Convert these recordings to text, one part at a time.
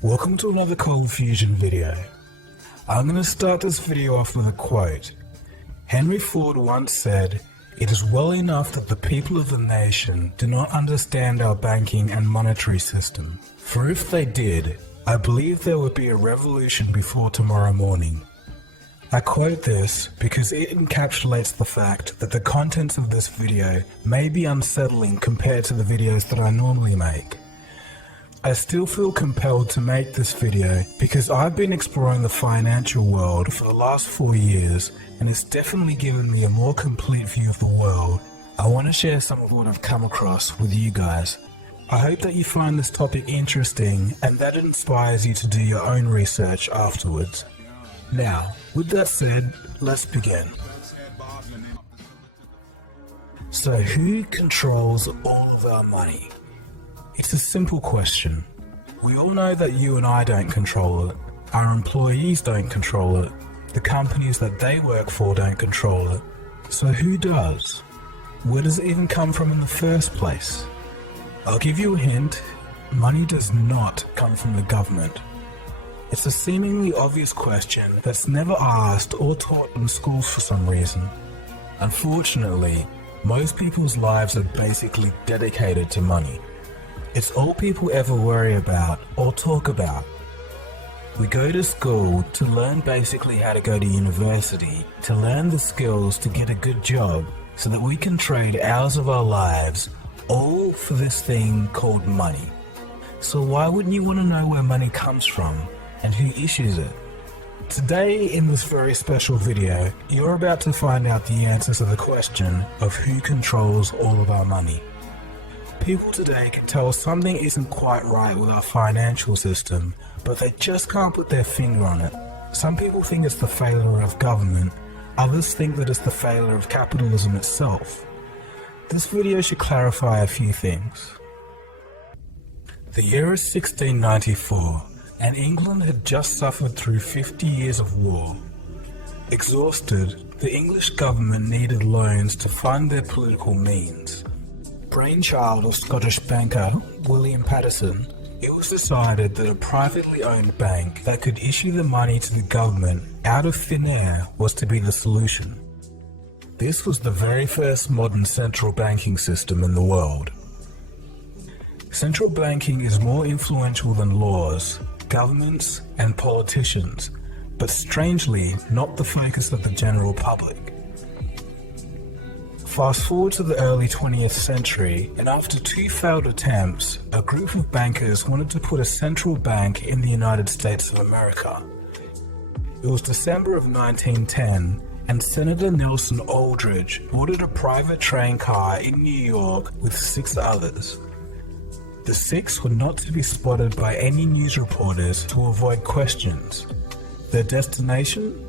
Welcome to another Cold Fusion video. I'm going to start this video off with a quote. Henry Ford once said, "It is well enough that the people of the nation do not understand our banking and monetary system. For if they did, I believe there would be a revolution before tomorrow morning." I quote this because it encapsulates the fact that the contents of this video may be unsettling compared to the videos that I normally make. I still feel compelled to make this video because I've been exploring the financial world for the last 4 years and it's definitely given me a more complete view of the world. I want to share some of what I've come across with you guys. I hope that you find this topic interesting and that it inspires you to do your own research afterwards. Now, with that said, let's begin. So who controls all of our money? It's a simple question. We all know that you and I don't control it. Our employees don't control it. The companies that they work for don't control it. So who does? Where does it even come from in the first place? I'll give you a hint. Money does not come from the government. It's a seemingly obvious question that's never asked or taught in schools for some reason. Unfortunately, most people's lives are basically dedicated to money. It's all people ever worry about or talk about. We go to school to learn basically how to go to university, to learn the skills to get a good job, so that we can trade hours of our lives, all for this thing called money. So why wouldn't you want to know where money comes from and who issues it? Today, in this very special video, you're about to find out the answers to the question of who controls all of our money. People today can tell something isn't quite right with our financial system, but they just can't put their finger on it. Some people think it's the failure of government, others think that it's the failure of capitalism itself. This video should clarify a few things. The year is 1694, and England had just suffered through 50 years of war. Exhausted, the English government needed loans to fund their political means. Brainchild of Scottish banker William Paterson, it was decided that a privately owned bank that could issue the money to the government out of thin air was to be the solution. This was the very first modern central banking system in the world. Central banking is more influential than laws, governments, and politicians, but strangely not the focus of the general public. Fast forward to the early 20th century, and after 2 failed attempts, a group of bankers wanted to put a central bank in the United States of America. It was December of 1910, and Senator Nelson Aldrich boarded a private train car in New York with 6 others. The 6 were not to be spotted by any news reporters to avoid questions. Their destination?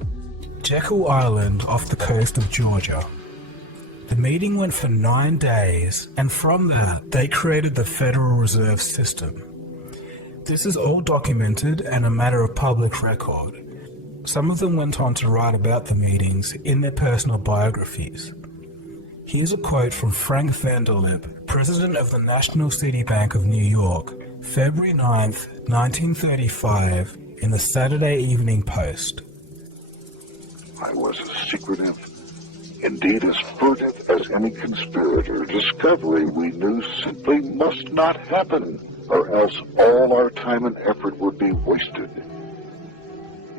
Jekyll Island off the coast of Georgia. The meeting went for 9 days, and from that, they created the Federal Reserve System. This is all documented and a matter of public record. Some of them went on to write about the meetings in their personal biographies. Here's a quote from Frank Vanderlip, president of the National City Bank of New York, February 9th, 1935, in the Saturday Evening Post. "I was as secretive, indeed as furtive as any conspirator. Discovery, we knew, simply must not happen, or else all our time and effort would be wasted.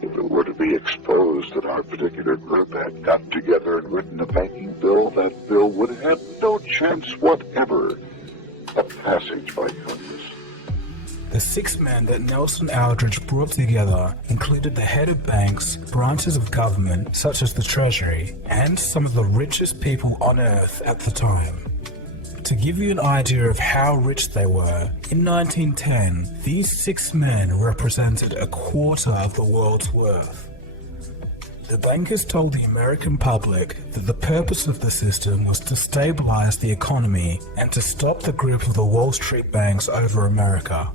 If it were to be exposed that our particular group had gotten together and written a banking bill, that bill would have no chance whatever of passage by Congress." The 6 men that Nelson Aldrich brought together included the head of banks, branches of government such as the Treasury, and some of the richest people on earth at the time. To give you an idea of how rich they were, in 1910, these 6 men represented a quarter of the world's worth. The bankers told the American public that the purpose of the system was to stabilize the economy and to stop the grip of the Wall Street banks over America.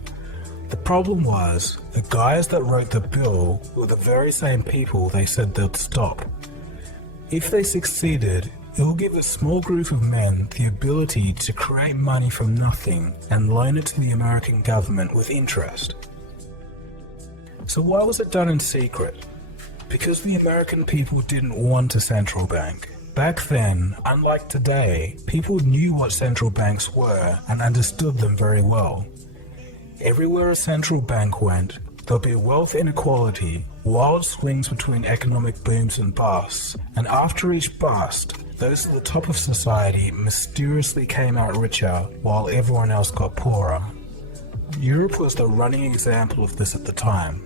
The problem was, the guys that wrote the bill were the very same people they said they'd stop. If they succeeded, it will give a small group of men the ability to create money from nothing and loan it to the American government with interest. So why was it done in secret? Because the American people didn't want a central bank. Back then, unlike today, people knew what central banks were and understood them very well. Everywhere a central bank went, there'll be wealth inequality, wild swings between economic booms and busts, and after each bust, those at the top of society mysteriously came out richer while everyone else got poorer. Europe was the running example of this at the time.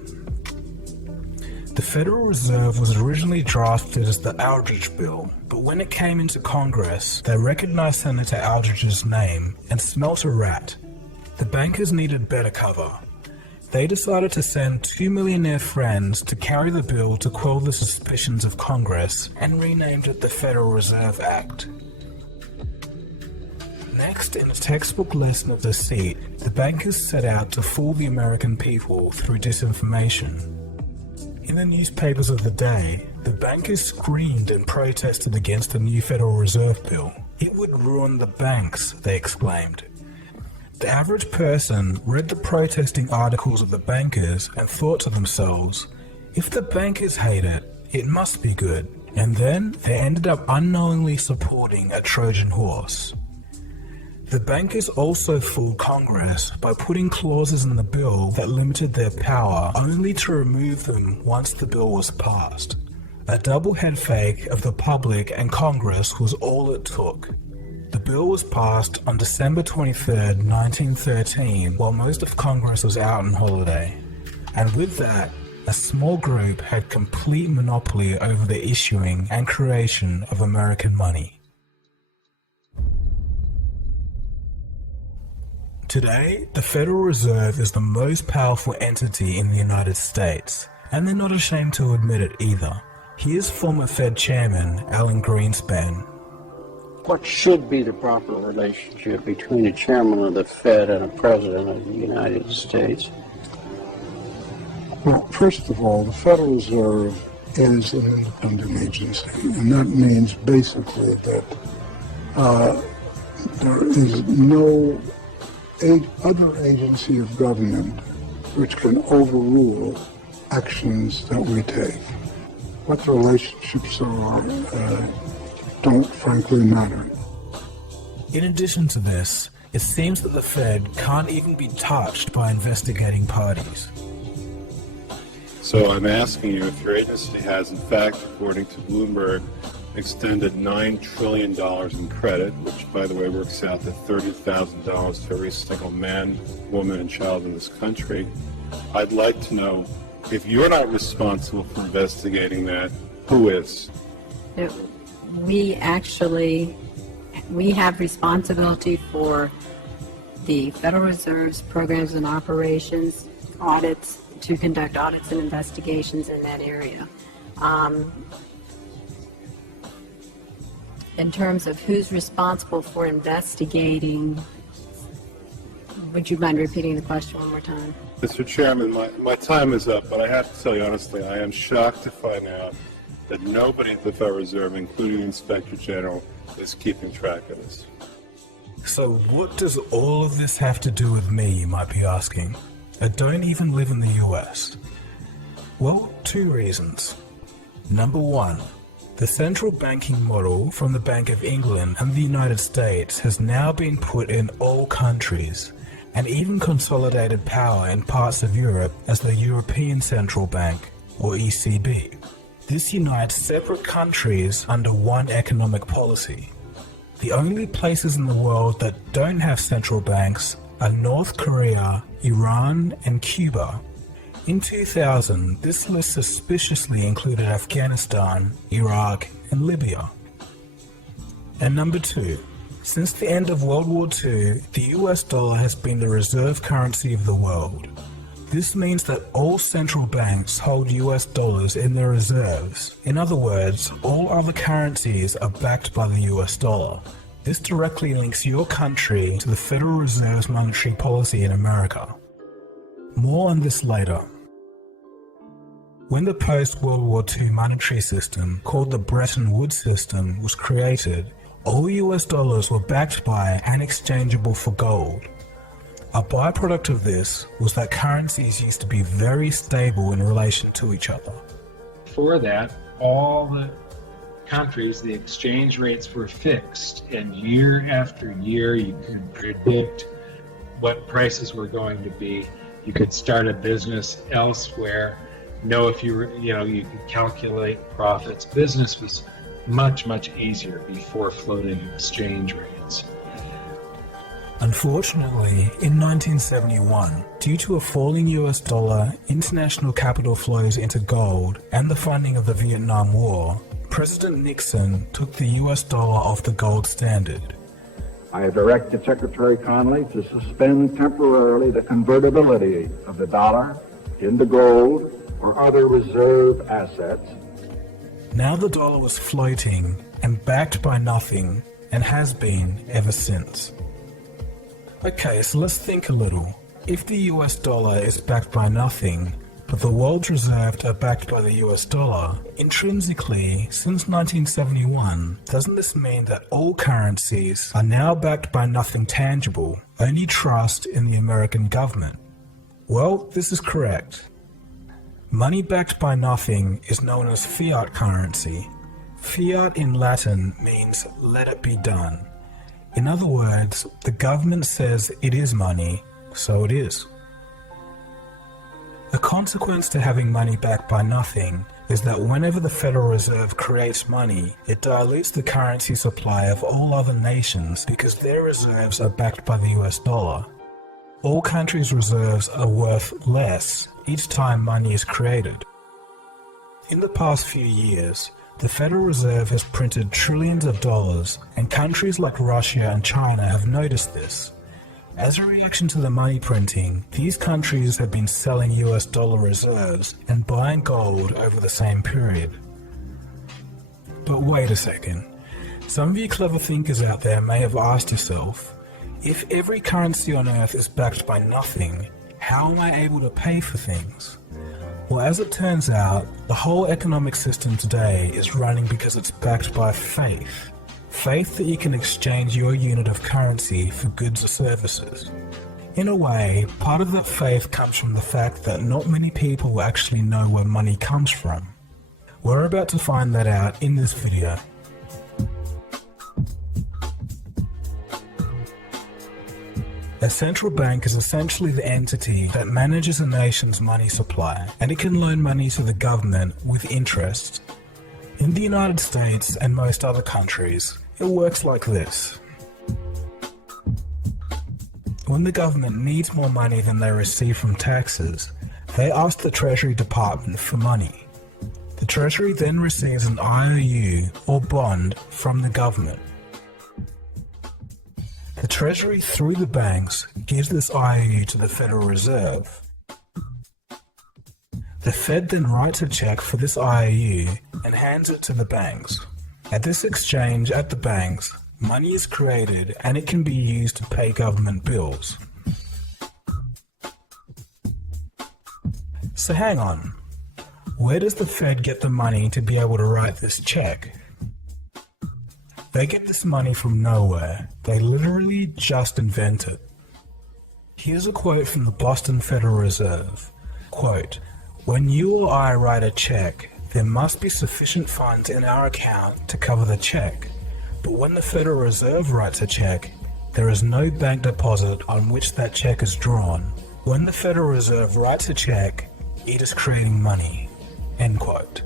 The Federal Reserve was originally drafted as the Aldrich Bill, but when it came into Congress, they recognized Senator Aldrich's name and smelt a rat. The bankers needed better cover. They decided to send 2 millionaire friends to carry the bill to quell the suspicions of Congress and renamed it the Federal Reserve Act. Next, in a textbook lesson of deceit, the bankers set out to fool the American people through disinformation. In the newspapers of the day, the bankers screamed and protested against the new Federal Reserve Bill. It would ruin the banks, they exclaimed. The average person read the protesting articles of the bankers and thought to themselves, if the bankers hate it, it must be good. And then they ended up unknowingly supporting a Trojan horse. The bankers also fooled Congress by putting clauses in the bill that limited their power, only to remove them once the bill was passed. A double head fake of the public and Congress was all it took. The bill was passed on December 23, 1913, while most of Congress was out on holiday. And with that, a small group had complete monopoly over the issuing and creation of American money. Today, the Federal Reserve is the most powerful entity in the United States, and they're not ashamed to admit it either. Here's former Fed Chairman Alan Greenspan. What should be the proper relationship between a chairman of the Fed and a president of the United States? Well, first of all, the Federal Reserve is an independent agency, and that means basically that there is no other agency of government which can overrule actions that we take. What the relationships are don't frankly matter. In addition to this, it seems that the Fed can't even be touched by investigating parties. So I'm asking you if your agency has, in fact, according to Bloomberg, extended $9 trillion in credit, which, by the way, works out to $30,000 to every single man, woman, and child in this country. I'd like to know, if you're not responsible for investigating that, who is? We have responsibility for the Federal Reserve's programs and operations, audits, to conduct audits and investigations in that area. In terms of who's responsible for investigating, would you mind repeating the question one more time? Mr. Chairman, my time is up, but I have to tell you honestly, I am shocked to find out that nobody at the Federal Reserve, including the Inspector General, is keeping track of this. So what does all of this have to do with me, you might be asking? I don't even live in the US. Well, 2 reasons. Number 1, the central banking model from the Bank of England and the United States has now been put in all countries, and even consolidated power in parts of Europe as the European Central Bank, or ECB. This unites separate countries under one economic policy. The only places in the world that don't have central banks are North Korea, Iran, and Cuba. In 2000, this list suspiciously included Afghanistan, Iraq, and Libya. And number 2, since the end of World War II, the US dollar has been the reserve currency of the world. This means that all central banks hold US dollars in their reserves. In other words, all other currencies are backed by the US dollar. This directly links your country to the Federal Reserve's monetary policy in America. More on this later. When the post-World War II monetary system, called the Bretton Woods system, was created, all US dollars were backed by and exchangeable for gold. A byproduct of this was that currencies used to be very stable in relation to each other. Before that, all the countries, the exchange rates were fixed, and year after year you could predict what prices were going to be. You could start a business elsewhere, know if you were, you could calculate profits. Business was much, much easier before floating exchange rates. Unfortunately, in 1971, due to a falling US dollar, international capital flows into gold, and the funding of the Vietnam War, President Nixon took the US dollar off the gold standard. I have directed Secretary Connally to suspend temporarily the convertibility of the dollar into gold or other reserve assets. Now the dollar was floating and backed by nothing, and has been ever since. Okay, so let's think a little. If the US dollar is backed by nothing, but the world's reserves are backed by the US dollar, intrinsically, since 1971, doesn't this mean that all currencies are now backed by nothing tangible, only trust in the American government? Well, this is correct. Money backed by nothing is known as fiat currency. Fiat in Latin means let it be done. In other words, the government says it is money, so it is. A consequence to having money backed by nothing is that whenever the Federal Reserve creates money, it dilutes the currency supply of all other nations because their reserves are backed by the US dollar. All countries' reserves are worth less each time money is created. In the past few years, the Federal Reserve has printed trillions of dollars, and countries like Russia and China have noticed this. As a reaction to the money printing, these countries have been selling US dollar reserves and buying gold over the same period. But wait a second. Some of you clever thinkers out there may have asked yourself, if every currency on earth is backed by nothing, how am I able to pay for things? Well, as it turns out, the whole economic system today is running because it's backed by faith. Faith that you can exchange your unit of currency for goods or services. In a way, part of that faith comes from the fact that not many people actually know where money comes from. We're about to find that out in this video. A central bank is essentially the entity that manages a nation's money supply, and it can loan money to the government with interest. In the United States and most other countries, it works like this. When the government needs more money than they receive from taxes, they ask the Treasury Department for money. The Treasury then receives an IOU or bond from the government. The Treasury, through the banks, gives this IOU to the Federal Reserve. The Fed then writes a check for this IOU and hands it to the banks. At this exchange at the banks, money is created and it can be used to pay government bills. So hang on, where does the Fed get the money to be able to write this check? They get this money from nowhere. They literally just invent it. Here's a quote from the Boston Federal Reserve. Quote, "When you or I write a check, there must be sufficient funds in our account to cover the check. But when the Federal Reserve writes a check, there is no bank deposit on which that check is drawn. When the Federal Reserve writes a check, it is creating money." End quote.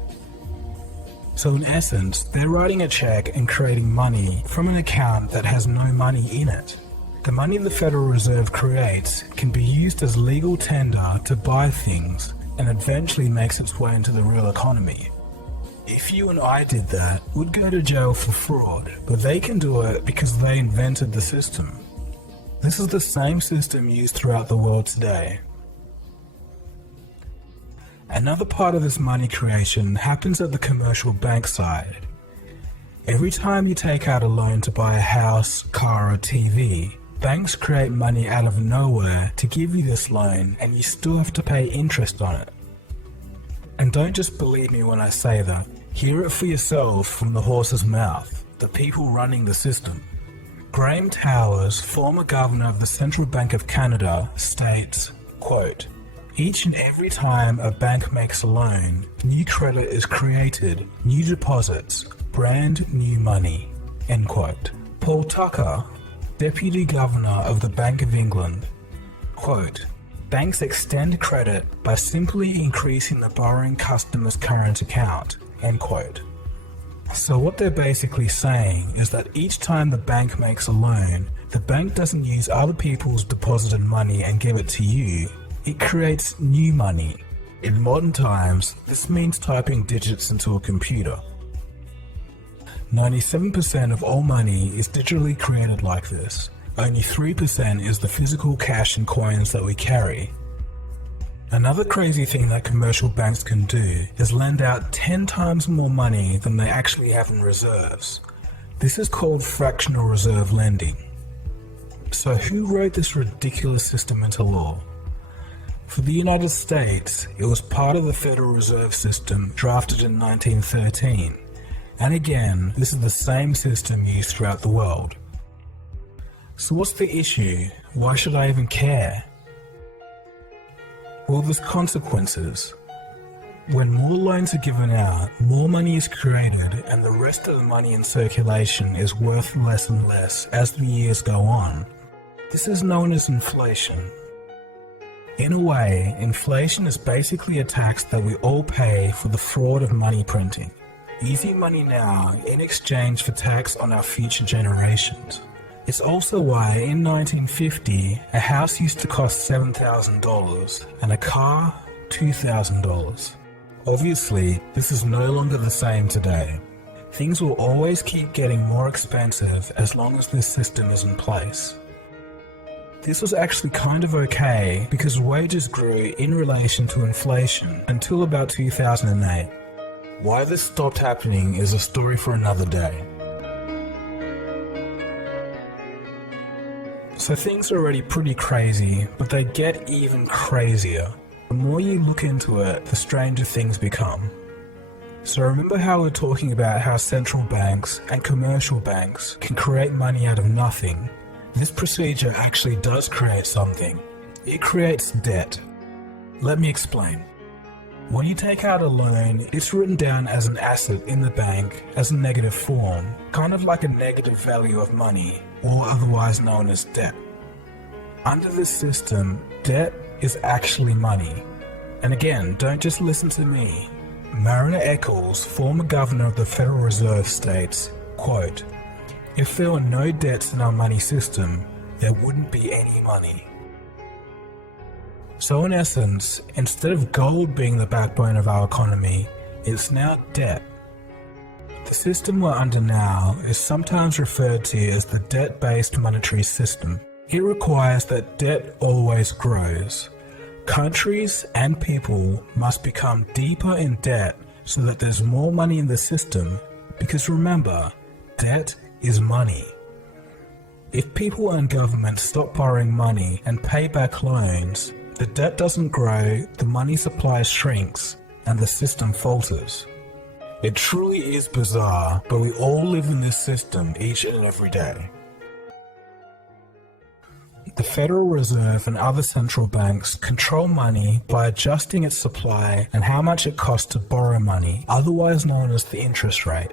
So in essence, they're writing a check and creating money from an account that has no money in it. The money the Federal Reserve creates can be used as legal tender to buy things and eventually makes its way into the real economy. If you and I did that, we'd go to jail for fraud, but they can do it because they invented the system. This is the same system used throughout the world today. Another part of this money creation happens at the commercial bank side. Every time you take out a loan to buy a house, car or TV, banks create money out of nowhere to give you this loan, and you still have to pay interest on it. And don't just believe me when I say that. Hear it for yourself from the horse's mouth, the people running the system. Graham Towers, former governor of the Central Bank of Canada, states, quote, "Each and every time a bank makes a loan, new credit is created, new deposits, brand new money." End quote. Paul Tucker, Deputy Governor of the Bank of England, quote, "Banks extend credit by simply increasing the borrowing customer's current account." End quote. So what they're basically saying is that each time the bank makes a loan, the bank doesn't use other people's deposited money and give it to you. It creates new money. In modern times, this means typing digits into a computer. 97% of all money is digitally created like this. Only 3% is the physical cash and coins that we carry. Another crazy thing that commercial banks can do is lend out 10 times more money than they actually have in reserves. This is called fractional reserve lending. So who wrote this ridiculous system into law? For the United States, it was part of the Federal Reserve System drafted in 1913. And again, this is the same system used throughout the world. So what's the issue? Why should I even care? Well, there's consequences. When more loans are given out, more money is created, and the rest of the money in circulation is worth less and less as the years go on. This is known as inflation. In a way, inflation is basically a tax that we all pay for the fraud of money printing. Easy money now in exchange for tax on our future generations. It's also why in 1950, a house used to cost $7,000 and a car $2,000. Obviously, this is no longer the same today. Things will always keep getting more expensive as long as this system is in place. This was actually kind of okay because wages grew in relation to inflation until about 2008. Why this stopped happening is a story for another day. So things are already pretty crazy, but they get even crazier. The more you look into it, the stranger things become. So remember how we're talking about how central banks and commercial banks can create money out of nothing? This procedure actually does create something. It creates debt. Let me explain. When you take out a loan, it's written down as an asset in the bank as a negative form, kind of like a negative value of money, or otherwise known as debt. Under this system, debt is actually money. And again, don't just listen to me. Marina Eccles, former governor of the Federal Reserve, states, quote, "If there were no debts in our money system, there wouldn't be any money." So in essence, instead of gold being the backbone of our economy, it's now debt. The system we're under now is sometimes referred to as the debt-based monetary system. It requires that debt always grows. Countries and people must become deeper in debt so that there's more money in the system, because remember, debt is money. If people and governments stop borrowing money and pay back loans, the debt doesn't grow, the money supply shrinks, and the system falters. It truly is bizarre, but we all live in this system each and every day. The Federal Reserve and other central banks control money by adjusting its supply and how much it costs to borrow money, otherwise known as the interest rate.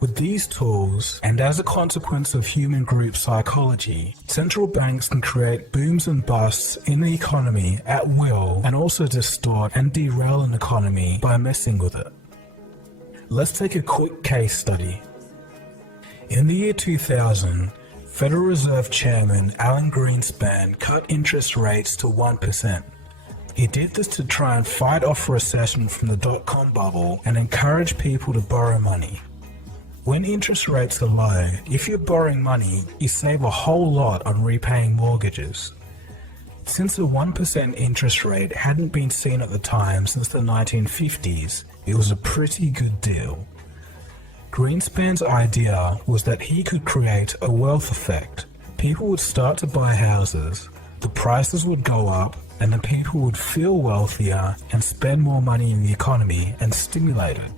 With these tools, and as a consequence of human group psychology, central banks can create booms and busts in the economy at will and also distort and derail an economy by messing with it. Let's take a quick case study. In the year 2000, Federal Reserve Chairman Alan Greenspan cut interest rates to 1%. He did this to try and fight off recession from the dot-com bubble and encourage people to borrow money. When interest rates are low, if you're borrowing money, you save a whole lot on repaying mortgages. Since a 1% interest rate hadn't been seen at the time since the 1950s, it was a pretty good deal. Greenspan's idea was that he could create a wealth effect. People would start to buy houses, the prices would go up, and the people would feel wealthier and spend more money in the economy and stimulate it.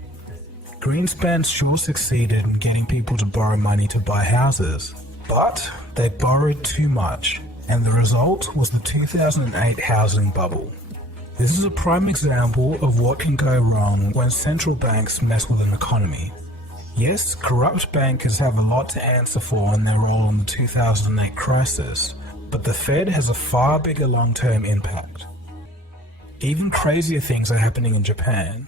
Greenspan sure succeeded in getting people to borrow money to buy houses, But they borrowed too much, and the result was the 2008 housing bubble. This is a prime example of what can go wrong when central banks mess with an economy. Yes, corrupt bankers have a lot to answer for in their role in the 2008 crisis, but the Fed has a far bigger long-term impact. Even crazier things are happening in Japan.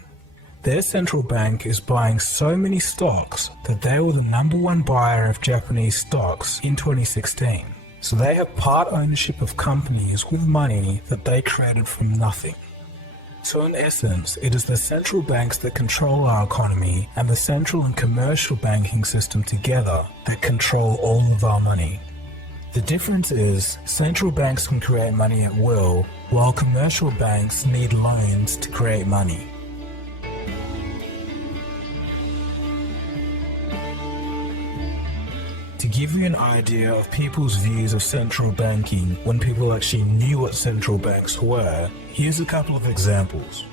Their central bank is buying so many stocks that they were the #1 buyer of Japanese stocks in 2016. So they have part ownership of companies with money that they created from nothing. So in essence, it is the central banks that control our economy and the central and commercial banking system together that control all of our money. The difference is, central banks can create money at will, while commercial banks need loans to create money. To give you an idea of people's views of central banking when people actually knew what central banks were, here's a couple of examples.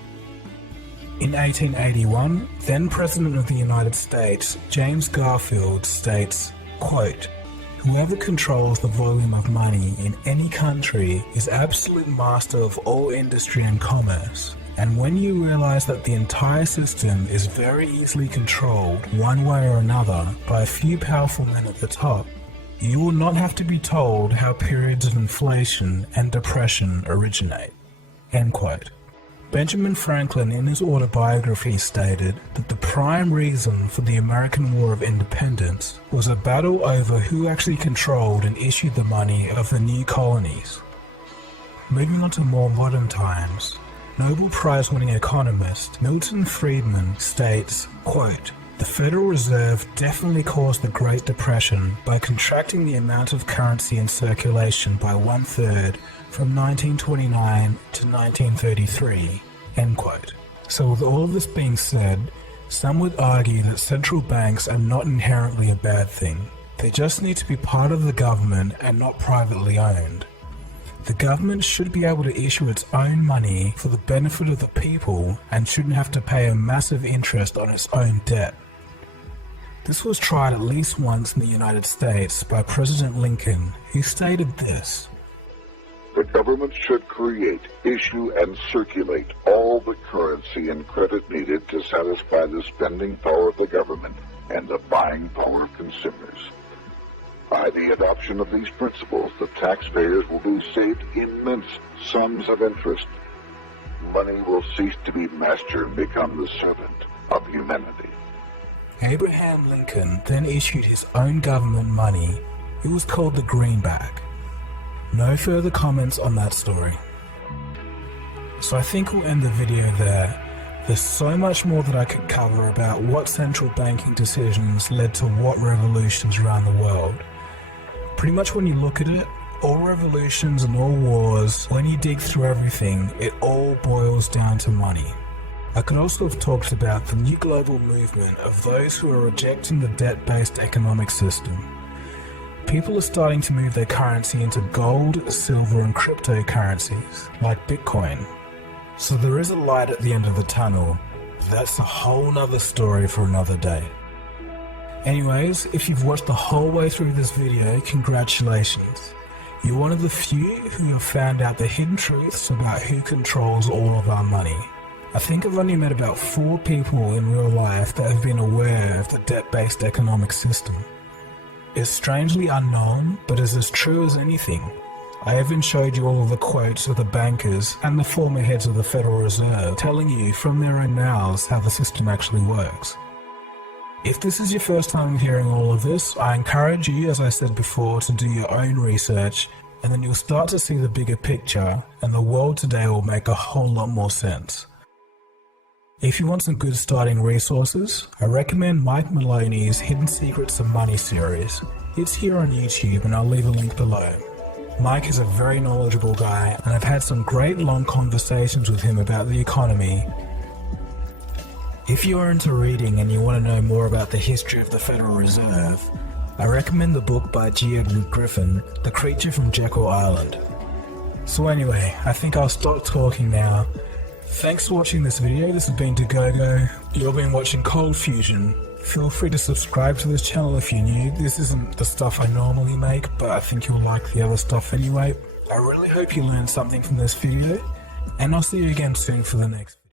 In 1881, then President of the United States, James Garfield, states, quote, "Whoever controls the volume of money in any country is absolute master of all industry and commerce. And when you realize that the entire system is very easily controlled one way or another by a few powerful men at the top, you will not have to be told how periods of inflation and depression originate." End quote. Benjamin Franklin in his autobiography stated that the prime reason for the American War of Independence was a battle over who actually controlled and issued the money of the new colonies. Moving on to more modern times, Nobel Prize-winning economist Milton Friedman states, quote, "The Federal Reserve definitely caused the Great Depression by contracting the amount of currency in circulation by 1/3 from 1929 to 1933, end quote. So with all of this being said, some would argue that central banks are not inherently a bad thing. They just need to be part of the government and not privately owned. The government should be able to issue its own money for the benefit of the people and shouldn't have to pay a massive interest on its own debt. This was tried at least once in the United States by President Lincoln, who stated this, "The government should create, issue, and circulate all the currency and credit needed to satisfy the spending power of the government and the buying power of consumers. By the adoption of these principles, the taxpayers will be saved immense sums of interest. Money will cease to be master and become the servant of humanity." Abraham Lincoln then issued his own government money. It was called the greenback. No further comments on that story. So I think we'll end the video there. There's so much more that I could cover about what central banking decisions led to what revolutions around the world. Pretty much when you look at it, all revolutions and all wars, when you dig through everything, it all boils down to money. I could also have talked about the new global movement of those who are rejecting the debt-based economic system. People are starting to move their currency into gold, silver and cryptocurrencies, like Bitcoin. So there is a light at the end of the tunnel. That's a whole nother story for another day. Anyways, if you've watched the whole way through this video, congratulations. You're one of the few who have found out the hidden truths about who controls all of our money. I think I've only met about 4 people in real life that have been aware of the debt-based economic system. It's strangely unknown, but is as true as anything. I even showed you all of the quotes of the bankers and the former heads of the Federal Reserve telling you from their own mouths how the system actually works. If this is your first time hearing all of this, I encourage you, as I said before, to do your own research, and then you'll start to see the bigger picture, and the world today will make a whole lot more sense. If you want some good starting resources, I recommend Mike Maloney's Hidden Secrets of Money series. It's here on YouTube, and I'll leave a link below. Mike is a very knowledgeable guy, and I've had some great long conversations with him about the economy. If you are into reading and you want to know more about the history of the Federal Reserve, I recommend the book by G. Edward Griffin, The Creature from Jekyll Island. So anyway, I think I'll stop talking now. Thanks for watching this video. This has been Dagogo. You've been watching Cold Fusion. Feel free to subscribe to this channel if you're new. This isn't the stuff I normally make, but I think you'll like the other stuff anyway. I really hope you learned something from this video, and I'll see you again soon for the next video.